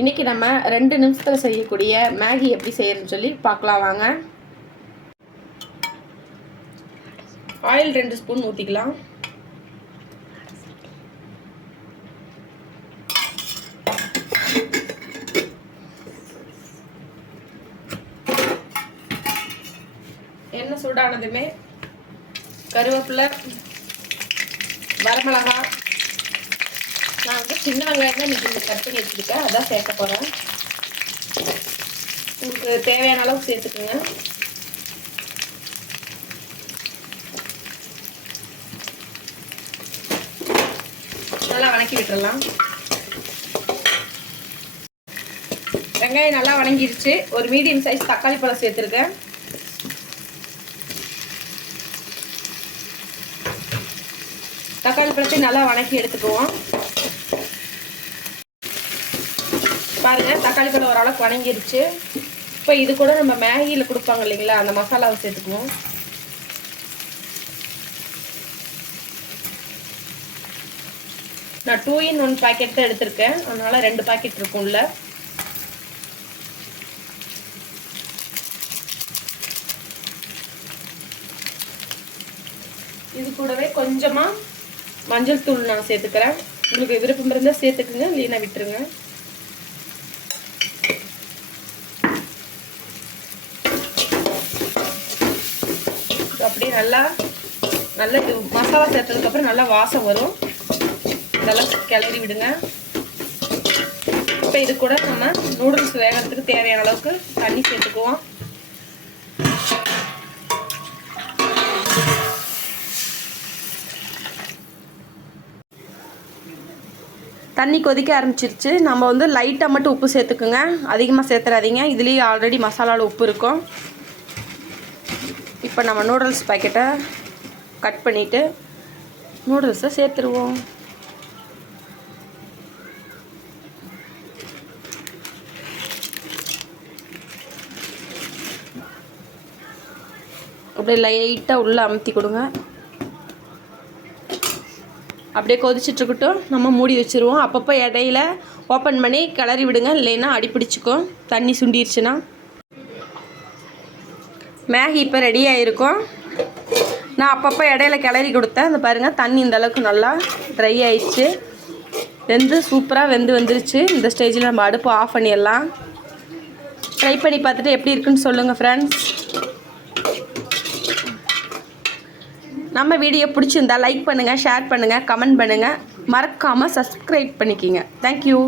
இன்றைக்கி நம்ம 2 நிமிஷத்தில் செய்யக்கூடிய மேகி எப்படி செய்யறதுன்னு சொல்லி பார்க்கலாம் வாங்க. ஆயில் 2 ஸ்பூன் ஊற்றிக்கலாம். எண்ணெய் சூடானதுமே கருவேப்பிலை, வரமிளகாய், நான் வந்து சின்ன வெங்காயம் தான் இன்றைக்கி கட் பண்ணி வச்சுருக்கேன், அதான் சேர்க்க போகிறேன். உங்களுக்கு தேவையான அளவு சேர்த்துக்குங்க. நல்லா வணக்கி விட்டுறலாம். வெங்காயம் நல்லா வணங்கிருச்சு. ஒரு மீடியம் சைஸ் தக்காளி பழம் சேர்த்துருக்கேன். தக்காளி பழத்தை நல்லா வணக்கி எடுத்துக்குவோம். பாருங்க, தக்காளி பழம் ஓரளவுக்கு வணங்கிருச்சு. இப்போ இது கூட நம்ம மேகியில் கொடுப்பாங்க இல்லைங்களா, அந்த மசாலாவை சேர்த்துக்குவோம். நான் 2 in 1 பாக்கெட் தான் எடுத்திருக்கேன், அதனால 2 பாக்கெட் இருக்கும்ல. இது கூடவே கொஞ்சமா மஞ்சள் தூள் நான் சேர்த்துக்கிறேன். உங்களுக்கு விருப்பம் இருந்தால் சேர்த்துக்குங்க, இல்லைன்னா விட்டுருங்க. அப்படியே நல்லா இது மசாலா சேர்த்ததுக்கப்புறம் நல்லா வாசம் வரும். இதெல்லாம் கிளறி விடுங்க. இப்போ இது கூட நம்ம நூடுல்ஸ் வேகிறதுக்கு தேவையான அளவுக்கு தண்ணி சேர்த்துக்குவோம். தண்ணி கொதிக்க ஆரம்பிச்சிருச்சு. நம்ம வந்து லைட்டாக மட்டும் உப்பு சேர்த்துக்குங்க, அதிகமாக சேர்த்துறாதீங்க. இதுலேயே ஆல்ரெடி மசாலாவில் உப்பு இருக்கும். இப்போ நம்ம நூடுல்ஸ் பாக்கெட்டை கட் பண்ணிவிட்டு நூடுல்ஸை சேர்த்துருவோம். அப்படியே லைட்டாக உள்ளே அமுத்தி கொடுங்க. அப்படியே கொதிச்சிட்ருக்கட்டும், நம்ம மூடி வச்சுருவோம். அப்பப்போ இடையில ஓப்பன் பண்ணி கிளறி விடுங்க, இல்லைன்னா அடிப்பிடிச்சிக்கும் தண்ணி சுண்டிருச்சுன்னா. மேகி இப்போ ரெடி ஆகிருக்கும். நான் அப்பப்போ இடையில கிளறி கொடுத்தேன். இந்த பாருங்கள், தண்ணி இந்த அளவுக்கு நல்லா ட்ரை ஆயிடுச்சு. சூப்பராக வந்துருச்சு. இந்த ஸ்டேஜில் நம்ம அடுப்பு ஆஃப் பண்ணிடலாம். ட்ரை பண்ணி பார்த்துட்டு எப்படி இருக்குன்னு சொல்லுங்கள் ஃப்ரெண்ட்ஸ். நம்ம வீடியோ பிடிச்சிருந்தா லைக் பண்ணுங்கள், ஷேர் பண்ணுங்கள், கமெண்ட் பண்ணுங்கள். மறக்காமல் சப்ஸ்கிரைப் பண்ணிக்கிங்க. தேங்க்யூ.